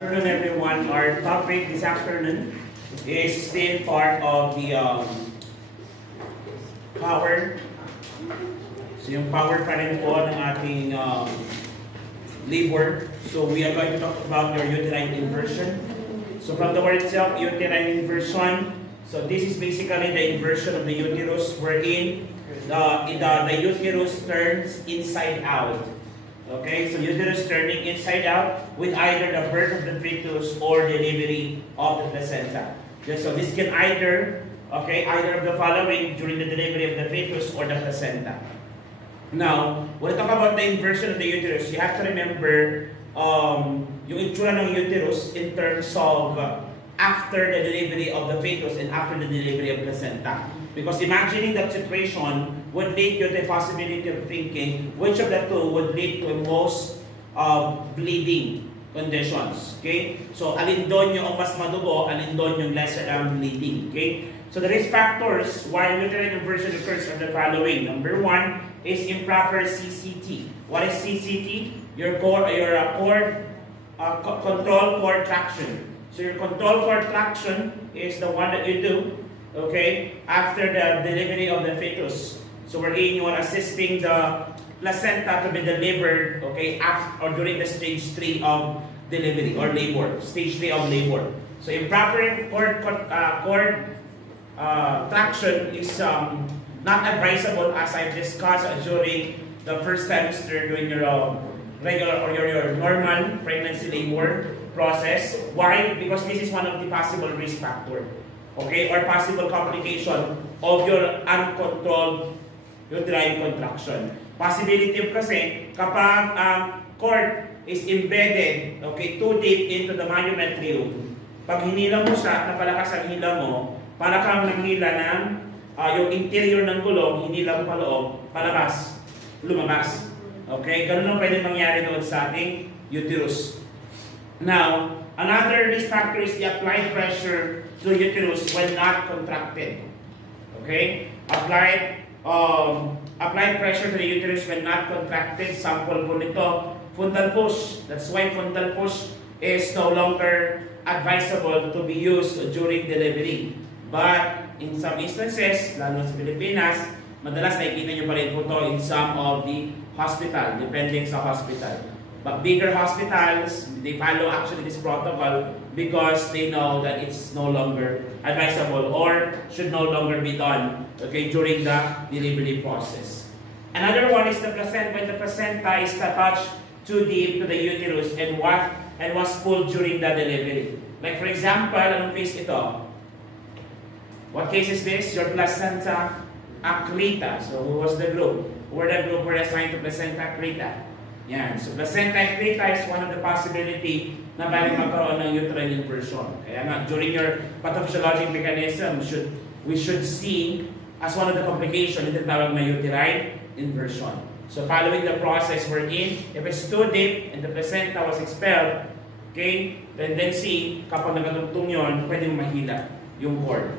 Good afternoon, everyone. Our topic this afternoon is still part of the power. So yung power pa rin po ng ating labor. So we are going to talk about your uterine inversion. So from the word itself, uterine inversion. So this is basically the inversion of the uterus wherein the uterus turns inside out. Okay, so uterus turning inside out with either the birth of the fetus or delivery of the placenta. Okay, so this can either of the following during the delivery of the fetus or the placenta. Now, when we talk about the inversion of the uterus, you have to remember yung itsura ng uterus in terms of after the delivery of the fetus and after the delivery of placenta. Because imagining that situation would lead you to the possibility of thinking which of the two would lead to most bleeding conditions. Okay? So, alin doon yung mas madugo, alin doon yung lesser bleeding. Okay? So, the risk factors why uterine inversion occurs are the following. Number one is improper CCT. What is CCT? Your control cord traction. So, your control cord traction is the one that you do, okay, after the delivery of the fetus. So wherein you are assisting the placenta to be delivered, okay, after or during the stage 3 of delivery or labor, stage 3 of labor. So improper cord traction is not advisable, as I discussed during the first semester during your regular or your normal pregnancy labor process. Why? Because this is one of the possible risk factor, okay, or possible complication of your uncontrolled uterine contraction. Possibility kasi kapag ang cord is embedded, okay, too deep into the myometrium, pag hinila mo siya, napalakas ang hila mo, para kang nanghila ng yung interior ng gulong, hinila mo pa loob, palabas, lumabas. Okay, ganun ang pwede mangyari doon sa ating uterus. Now, another risk factor is the applied pressure to uterus when not contracted. Okay? Applied pressure to the uterus when not contracted. Sample po nito, fundal push. That's why fundal push is no longer advisable to be used during delivery. But in some instances, lalo sa Pilipinas, madalas nakikita nyo pa rin po ito in some of the hospital, depending sa hospital. But bigger hospitals, they follow actually this protocol because they know that it's no longer advisable or should no longer be done, okay, during the delivery process. Another one is the placenta. When the placenta is attached too deep to the uterus and was pulled during the delivery. Like for example, anong case ito? What case is this? Your placenta accreta. So who was the group? Who were the group were assigned to placenta accreta? Yan. So placenta accreta is one of the possibility na bali magkaroon ng uterine inversion. Kaya nga, during your pathophysiologic mechanism, we should see as one of the complications ito tawag na uterine inversion. So following the process we're in, if it's too deep and the placenta was expelled, okay, then see, kapag nagatugtong yun, pwede mahila yung cord.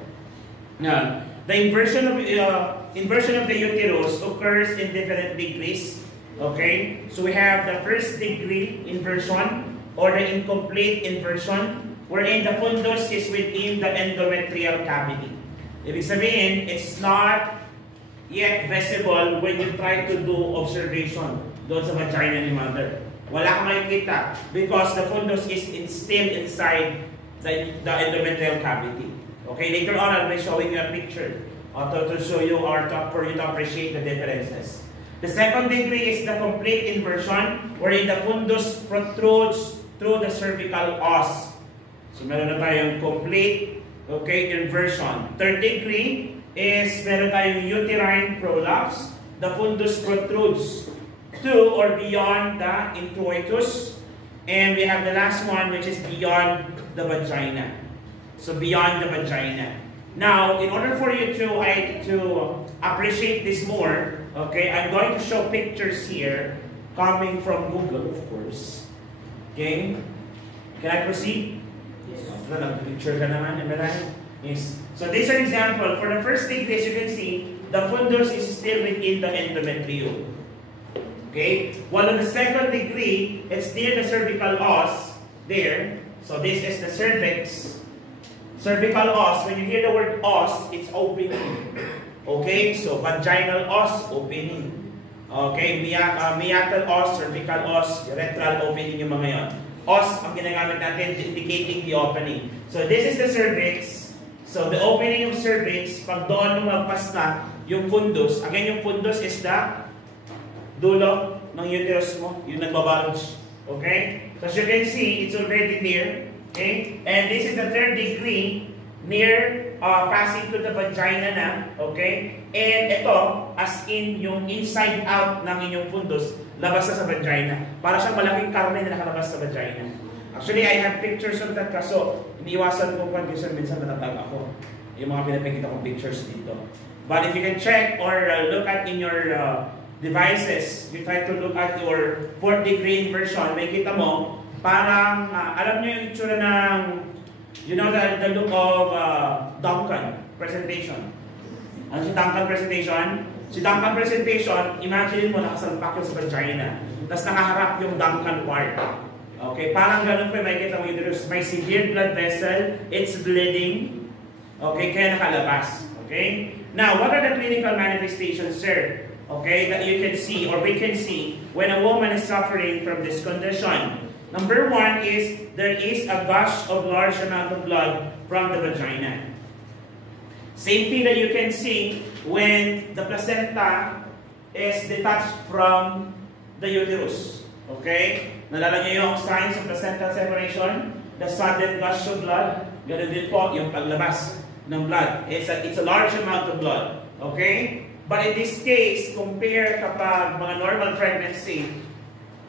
Now, the inversion of the uterus occurs in different degrees. Okay, so we have the first degree inversion or the incomplete inversion wherein the fundus is within the endometrial cavity. Ibig sabihin, it's not yet visible when you try to do observation doon sa vagina ni mother. Wala kang makikita because the fundus is still inside the endometrial cavity. Okay, later on I'll be showing you a picture to show you or for you to appreciate the differences. The second degree is the complete inversion wherein the fundus protrudes through the cervical os. So meron na tayong complete, okay, inversion. Third degree is meron tayong uterine prolapse. The fundus protrudes to or beyond the introitus. And we have the last one which is beyond the vagina. So beyond the vagina. Now, in order for you to appreciate this more, okay, I'm going to show pictures here coming from Google, of course. Okay? Can I proceed? Yes. Picture ka naman, yes. So this is an example. For the first degree, as you can see, the fundus is still within the endometrium. Okay? While on the second degree, it's near the cervical os there. So this is the cervix. Cervical os. When you hear the word os, it's opening. Okay? So vaginal os, opening. Okay? Meatal os, cervical os, urethral opening yung mga yon. Os ang ginagamit natin indicating the opening. So this is the cervix. So the opening of cervix, pag doon lumagpas na yung fundus, again yung fundus is the dulo ng uterus mo, yung nagbabalance. Okay? So as you can see, it's already near. Okay? And this is the third degree near passing to the vagina na. Okay? And ito, as in yung inside out ng inyong fundus, labas na sa vagina. Para siyang malaking karne na nakalabas sa vagina. Actually, I have pictures of that kaso iniiwasan ko kung minsan matatag ako. Yung mga pinapakita kong pictures dito. But if you can check or look at in your devices, you try to look at your 4th degree inversion, may kita mo, parang, alam niyo yung itsura ng, you know, the look of Duncan presentation. Ano si Duncan presentation? Si Duncan presentation, imagine mo nakasalpak yun sa vagina. Tapos nakaharap yung Duncan part. Okay, parang ganun po may kita mo yung uterus. May severe blood vessel, it's bleeding. Okay, kaya nakalabas. Okay? Now, what are the clinical manifestations, sir? Okay, that you can see or we can see when a woman is suffering from this condition. Number 1 is there is a gush of large amount of blood from the vagina. Same thing that you can see when the placenta is detached from the uterus. Okay? Nalala niyo yung signs of placental separation? The sudden gush of blood. Ganun din po yung paglabas ng blood. It's a large amount of blood. Okay? But in this case, compare kapag mga normal pregnancy,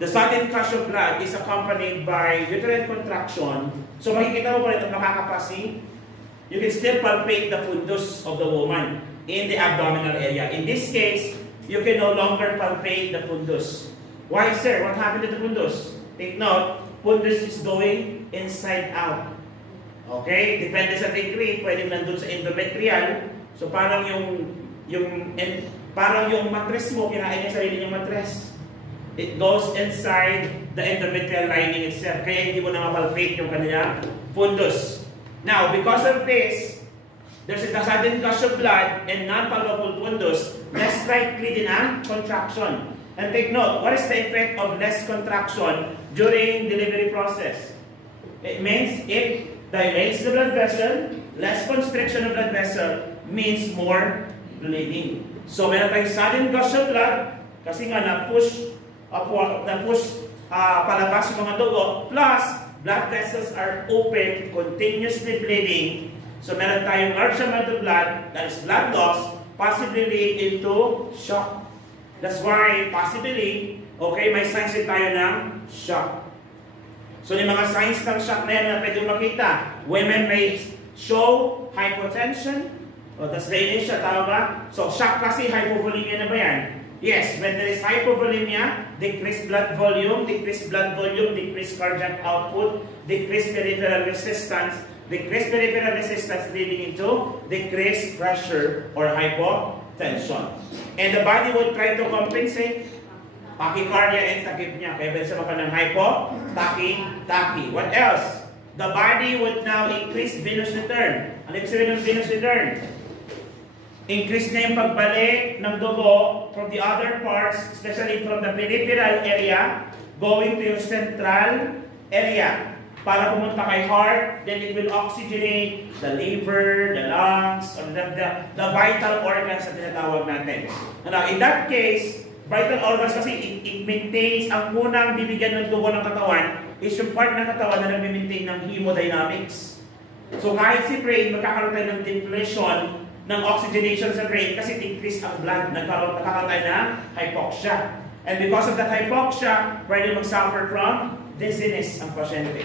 the sudden gush of blood is accompanied by uterine contraction. So makikita mo pa rin makakapasi. You can still palpate the fundus of the woman in the abdominal area. In this case, you can no longer palpate the fundus. Why, sir? What happened to the fundus? Take note, fundus is going inside out. Okay? Depende sa degree, pwedeng nandun sa endometrial. So parang yung mattress mo, kinain yung sarili niyang mattress. It goes inside the endometrial lining itself. Kaya hindi mo na mapalpate yung kanya fundus. Now, because of this, there's a sudden gush of blood and non-palpable fundus, less likely din ang contraction. And take note, what is the effect of less contraction during delivery process? It means it dilates the blood vessel, less constriction of blood vessel means more bleeding. So, meron tayong sudden gush of blood, kasi nga na-push palabas yung mga dugo, plus blood vessels are open, continuously bleeding. So, meron tayong large amount of blood, that is blood loss, possibly lead into shock. That's why, possibly, okay, may signs din tayo ng shock. So, yung mga signs ng shock na yan na pwede makita, women may show hypotension, o tas drainage siya, tama ba? So, shock kasi, hypovolemia na ba yan? Yes, when there is hypovolemia, decreased blood volume, decreased cardiac output, decreased peripheral resistance leading into decreased pressure or hypotension. And the body would try to compensate tachycardia and tachypnea. Kaya pwede sa mga ng hypo-tachy. What else? The body would now increase venous return. Ano ibig sabihin ng venous return? Increase na yung pagbalik ng dugo from the other parts, especially from the peripheral area, going to your central area. Para pumunta kay heart, then it will oxygenate the liver, the lungs, or the vital organs na tinatawag natin. Now, in that case, vital organs kasi it maintains, ang unang bibigyan ng dugo ng katawan is yung part ng katawan na nag-maintain ng hemodynamics. So kahit si brain, magkakaroon tayo ng depletion ng oxygenation sa brain kasi decrease ang blood, nagkakaroon tayo ng hypoxia. And because of that hypoxia, pwede mag-suffer from dizziness ang pasyente.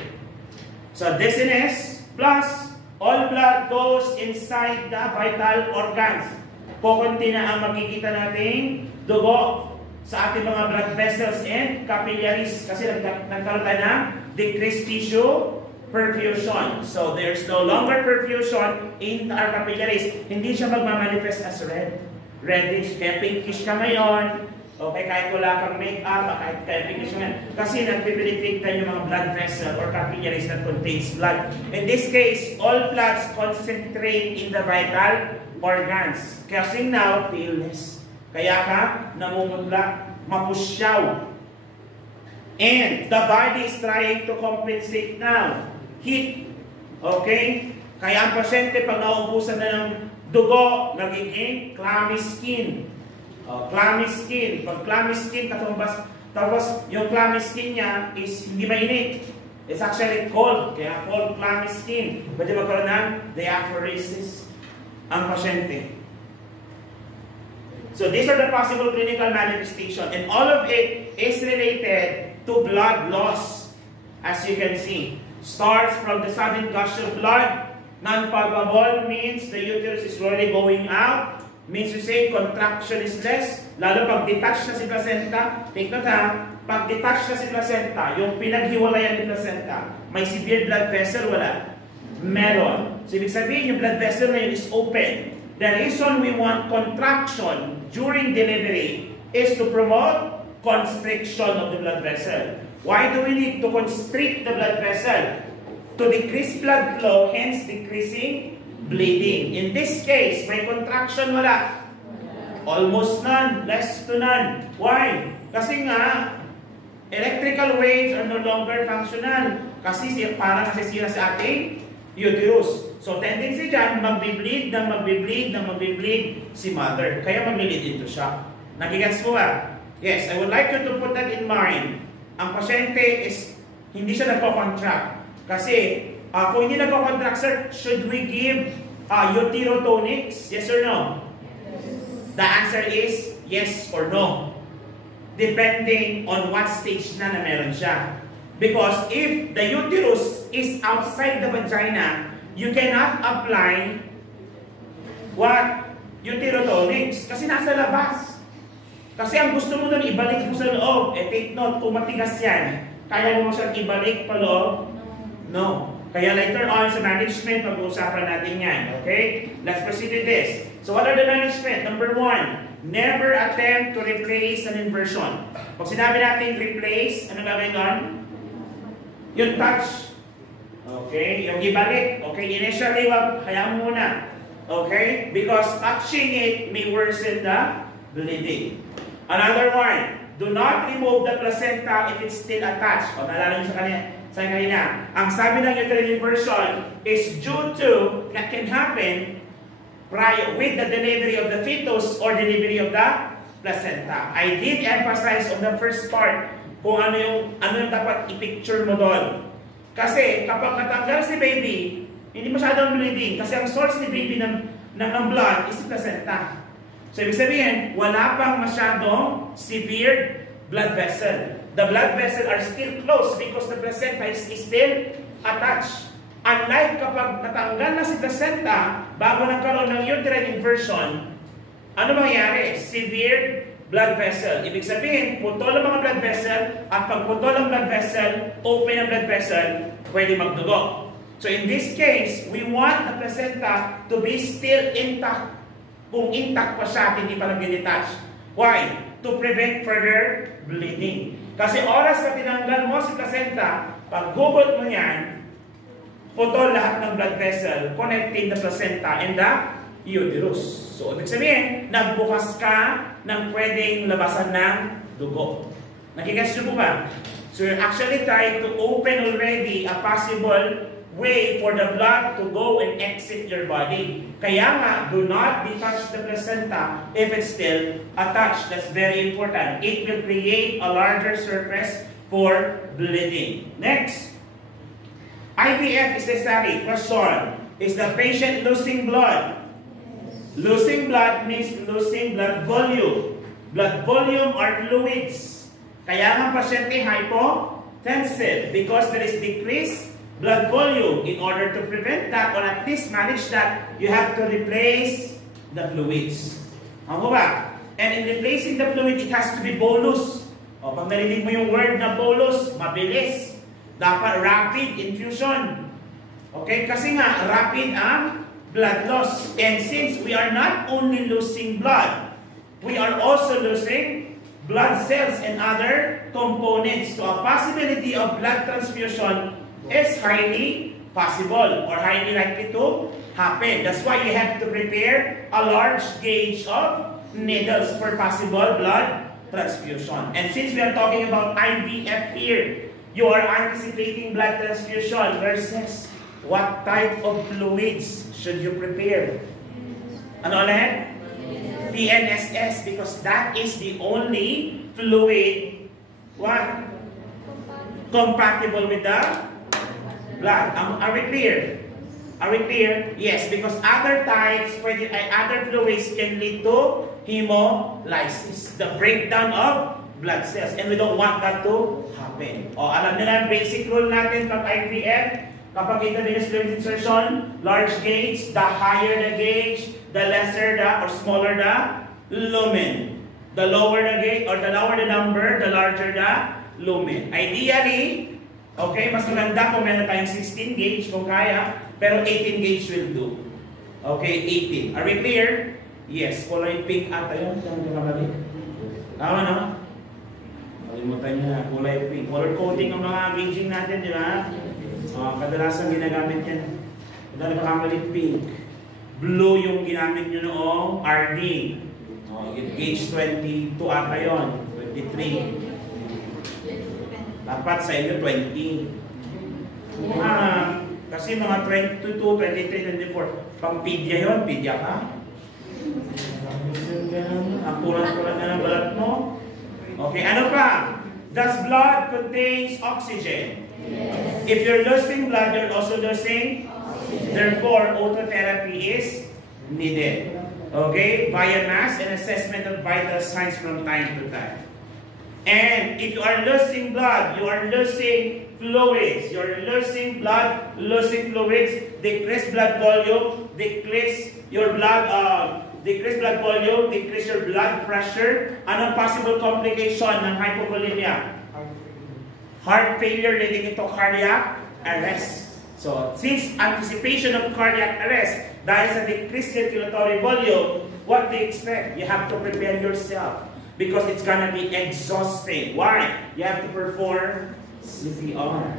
So dizziness plus all blood goes inside the vital organs. Kukunti na ang makikita nating dugo sa ating mga blood vessels and capillaries kasi nagkaroon tayo ng decreased tissue perfusion. So there's no longer perfusion in our capillaries. Hindi siya magmamanifest as red. Reddish, kaya pinkish ka ngayon, Okay, kahit wala kang make-up, kahit pigmentation, kasi nagpipiliktan yung mga blood vessel or capillaries that contains blood. In this case, all bloods concentrate in the vital organs. Kasi now, paleness. Kaya ka, namumula, mapusyaw. And the body is trying to compensate now. Heat. Okay? Kaya ang pasyente, pag nauubusan na ng dugo, nagiging clammy skin. Clammy skin. Pag clammy skin, tapos yung clammy skin niya is hindi mainit. It's actually cold. Kaya cold clammy skin. Pwede magkaroon ng diaphoresis ang pasyente. So these are the possible clinical manifestations, and all of it is related to blood loss. As you can see, starts from the sudden gush of blood. Non-palpable means the uterus is slowly going out. Means to say contraction is less. Lalo pag detach na si placenta, take note ha, pag detach na si placenta, yung pinaghiwalayan ni placenta, may severe blood vessel, wala? Meron. So ibig sabihin, yung blood vessel na yun is open. The reason we want contraction during delivery is to promote constriction of the blood vessel. Why do we need to constrict the blood vessel? To decrease blood flow, hence decreasing bleeding. In this case, may contraction, wala? Almost none, less to none. Why? Kasi nga, electrical waves are no longer functional. Kasi parang nasisira sa ating uterus. So, tendency dyan, magbi-bleed si mother. Kaya magli-lead into shock. Nagigets mo ba? Yes, I would like you to put that in mind. Ang pasyente is, hindi siya nagko-contract. Kasi, kung hindi nagko-contract, sir, should we give uterotonics? Yes or no? Yes. The answer is yes or no. Depending on what stage na meron siya. Because if the uterus is outside the vagina, you cannot apply what? Uterotonics. Kasi nasa labas. Kasi ang gusto mo nun, ibalik mo sa loob. Take note, kung matigas yan, kaya mo siyang ibalik pa loob? No. Kaya later on sa management, pag-uusapan natin yan. Okay? Let's proceed with this. So what are the management? Number 1, never attempt to replace an inversion. Pag sinabi natin replace, ano gagawin doon? Yung touch. Okay? Yung ibalik. Okay? Initially, hayaan mo muna. Okay? Because touching it may worsen the bleeding. Another one, do not remove the placenta if it's still attached. O, naalala nyo sa kanina. Ang sabi ng uterine inversion is due to, that can happen prior with the delivery of the fetus or delivery of the placenta. I did emphasize on the first part kung ano yung dapat i-picture mo doon. Kasi kapag natanggal si baby, hindi masyadong bleeding kasi ang source ni baby ng blood is the placenta. So, ibig sabihin, wala pang masyadong severe blood vessel. The blood vessel are still closed because the placenta is still attached. Unlike kapag natanggal na si placenta, bago nagkaroon ng uterine inversion, ano mangyayari? Severe blood vessel. Ibig sabihin, putol ang mga blood vessel, at pag putol ang blood vessel, open ang blood vessel, pwede magdugo. So, in this case, we want the placenta to be still intact. Kung intact pa siya, hindi pa nag-detach. Why? To prevent further bleeding. Kasi oras na tinanggal mo si placenta, pag hugot mo yan, putol lahat ng blood vessel connecting the placenta and the uterus. So, ibig sabihin, nagbukas ka ng pwedeng labasan ng dugo. Nakikita nyo po ba? So, you're actually trying to open already a possible way for the blood to go and exit your body. Kaya nga, do not detach the placenta if it's still attached. That's very important. It will create a larger surface for bleeding. Next, IVF is necessary. Question, is the patient losing blood? Losing blood means losing blood volume. Blood volume are fluids. Kaya nga pasyente hypotensive because there is decreased blood volume. In order to prevent that or at least manage that, you have to replace the fluids. Ano ba? And in replacing the fluid, it has to be bolus. O, pag narinig mo yung word na bolus, mabilis. Dapat rapid infusion. Okay? Kasi nga, rapid ang blood loss. And since we are not only losing blood, we are also losing blood cells and other components. So a possibility of blood transfusion is highly possible or highly likely to happen. That's why you have to prepare a large gauge of needles for possible blood transfusion. And since we are talking about IVF here, you are anticipating blood transfusion versus what type of fluids should you prepare? Ano ulit? PNSS, because that is the only fluid what? Compatible with the blood. Are we clear? Are we clear? Yes, because other types, other fluids can lead to hemolysis, the breakdown of blood cells, and we don't want that to happen. O, alam nila, basic rule natin pag IVF, kapag intravenous fluid insertion, large gauge, the higher the gauge, the lesser the, or smaller the lumen. The lower the gauge, or the lower the number, the larger the lumen. Ideally, okay, mas maganda kung meron tayong 16 gauge kung kaya, pero 18 gauge will do. Okay, 18. Are we clear? Yes, kulay pink ata yun. Tama na? Kalimutan nyo na, kulay pink. Color coding ang mga gauging natin, di ba? Kadalasan ginagamit yan. Kung nagkakamali pink. Blue yung ginamit nyo noong RD. Gauge 22 ata yun. 23. Dapat sa inyo 20. Kasi mga 22, 23, 24. Pang pedya yun, pedya ka. Ang kulat-kulat na ng balat mo. Okay, ano pa? Does blood contains oxygen? Yes. If you're losing blood, you're also losing oxygen. Therefore, autotherapy is needed. Okay, via mass and assessment of vital signs from time to time. And if you are losing blood, you are losing fluids. You are losing blood, losing fluids, decrease blood volume, decrease your blood, decrease blood volume, decrease your blood pressure. Anong possible complication ng hypovolemia? Heart failure leading into cardiac arrest. So, since anticipation of cardiac arrest, dahil sa decreased circulatory volume, what do you expect? You have to prepare yourself because it's gonna be exhausting. Why? You have to perform CPR.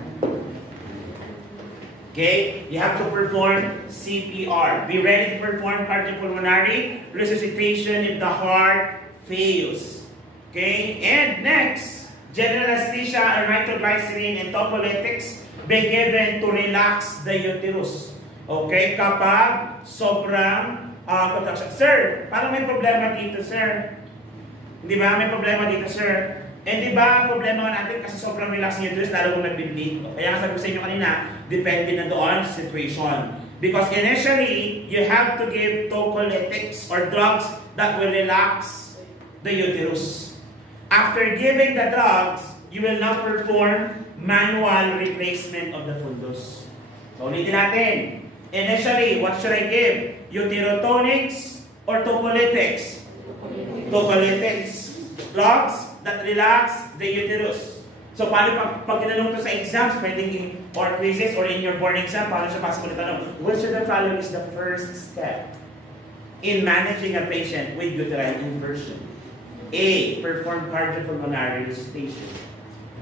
Okay? You have to perform CPR. Be ready to perform cardiopulmonary resuscitation if the heart fails. Okay? And next, general anesthesia and nitroglycerin and tocolytics be given to relax the uterus. Okay? Kapag sobrang contraction. Sir, parang may problema dito, sir. Di ba? May problema dito, sir. And di ba, problema natin kasi sobrang relax yung uterus, lalo kung nag-bleed. Kaya nga sabi ko sa inyo kanina, depende na doon sa situation. Because initially, you have to give tocolytics or drugs that will relax the uterus. After giving the drugs, you will now perform manual replacement of the fundus. So, ulitin natin. Initially, what should I give? Uterotonics or tocolytics? Tocolytics. Drugs that relax the uterus. So, paano pag tinanong to sa exams, pwedeng or quizzes or in your board exam, paano siya possible tanong? Which of the following is the first step in managing a patient with uterine inversion? A. Perform cardiopulmonary resuscitation.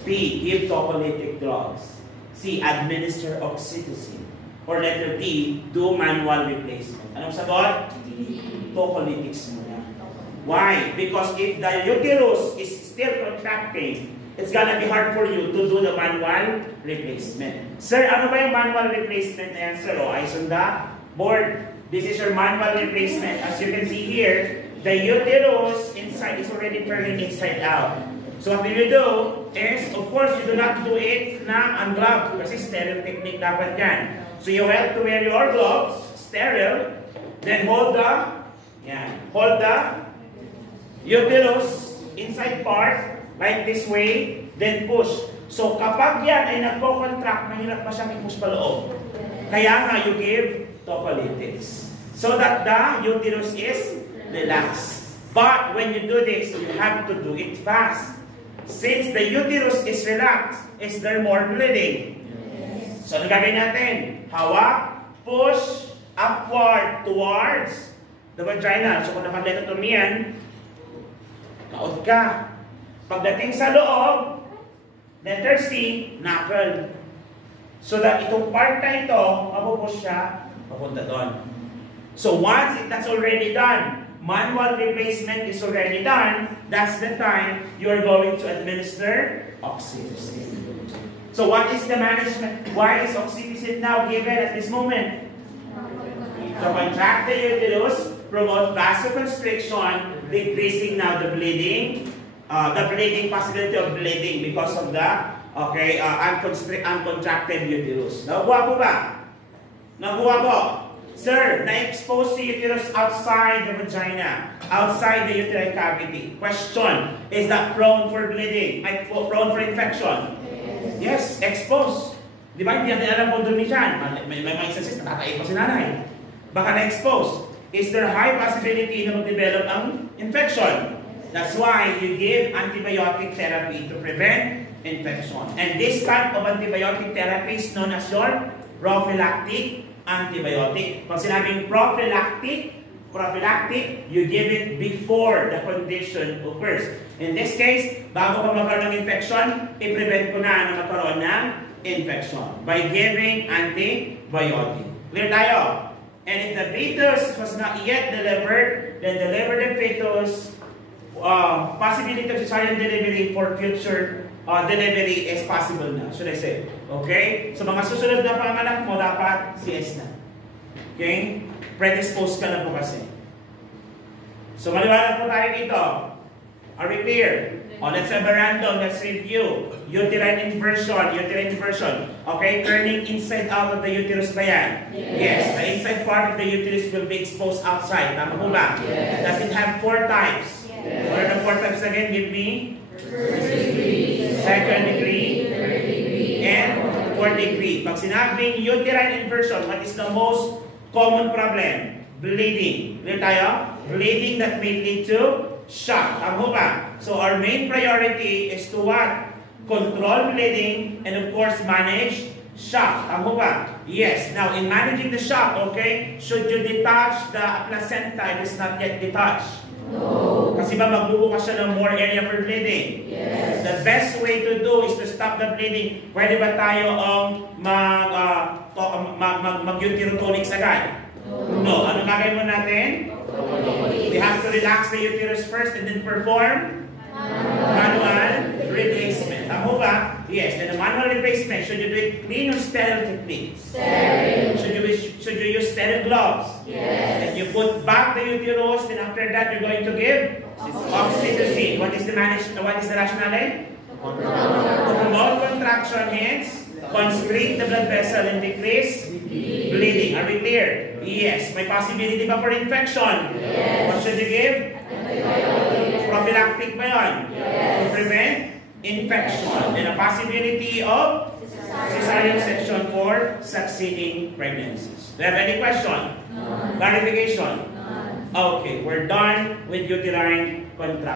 B. Give tocolytic drugs. C. Administer oxytocin. Or letter D. Do manual replacement. Anong sagot? Tocolytics muna. Why? Because if the uterus is still contracting, it's gonna be hard for you to do the manual replacement. Sir, ano ba yung manual replacement na yan, sir? O, ayos on the board. This is your manual replacement. As you can see here, the uterus inside is already turning inside out. So what you do is, of course, you do not do it na ungloved kasi sterile technique dapat yan. So you have to wear your gloves, sterile, then hold the uterus inside part, like this way, then push. So kapag yan ay nagko-contract, mahirap pa siyang i-push pa loob. Kaya nga you give tocolytics. So that the uterus is relaxed. But when you do this, you have to do it fast. Since the uterus is relaxed, is there more bleeding? Yes. So, ano gagawin natin? Hawak, push, upward, towards the vagina. So, kung nakadetotomy yan, kaot ka. Pagdating sa loob, letter C, knuckle. So that itong part na ito, mapupush siya, papunta doon. So once that's already done, manual replacement is already done, that's the time you're going to administer oxytocin. So what is the management? Why is oxytocin now given at this moment? To contract the uterus, promote vasoconstriction, decreasing now the bleeding possibility of bleeding because of the uncontracted uterus. Nakuha po ba? Nakuha po. Sir, na-expose si uterus outside the vagina, outside the uterine cavity. Question, is that prone for bleeding? Prone for infection? Yes, exposed. Di ba, hindi natin alam kung dumi siyan. May instances, natatay pa si nanay. Baka na-expose. Is there high possibility na mag-develop ang infection? That's why you give antibiotic therapy to prevent infection. And this type of antibiotic therapy is known as your prophylactic antibiotic. Pag sinabing prophylactic, you give it before the condition occurs. In this case, bago pa magkaroon ng infection, i-prevent ko na magkaroon ng infection by giving antibiotic. Clear tayo? And if the fetus was not yet delivered, then deliver the fetus. Possibility of cesarean delivery for future delivery is possible na, should I say. Okay? So mga susunod na panganak mo, dapat CS na. Okay? Predisposed ka na po kasi. So maliwanag po tayo dito. Are we clear? Let's have a random, let's review. Uterine inversion. Okay? Turning inside out of the uterus ba yan? Yes. The inside part of the uterus will be exposed outside. Tama po ba? Yes. Does it have 4 types? What are the 4 types again? Give me. First degree, Second degree, third degree, and 4th degree. Pag sinabing uterine inversion, what is the most common problem? Bleeding. Clear tayo? Bleeding that may lead to shock. Tama ba? So our main priority is to what? Control bleeding and of course manage shock. Tama ba? Yes. Now in managing the shock, okay, should you detach the placenta if it's not yet detached? No. Kasi ba magbubukas siya ng more area for bleeding? Yes. The best way to do is to stop the bleeding. Pwede ba tayo mag-uterotonics agad? No. Ano gagawin mo natin? We have to relax the uterus first and then perform manual replacement. Tama ba? Yes. Then the manual replacement, should you do it clean or sterile techniques? Sterile. Should you use sterile gloves? Yes. And you put back the uterus, then after that you're going to give oxytocin. What is the rationale? To promote contraction, hence constrict the blood vessel and decrease bleeding. Are we clear? Yes. May possibility ba for infection? Yes. What should you give? Antibiotic. Prophylactic ba yun? Yes. To prevent infection. And a possibility of cesarean section for succeeding pregnancies. Do you have any question? None. Clarification? None. Okay, we're done with uterine contraction.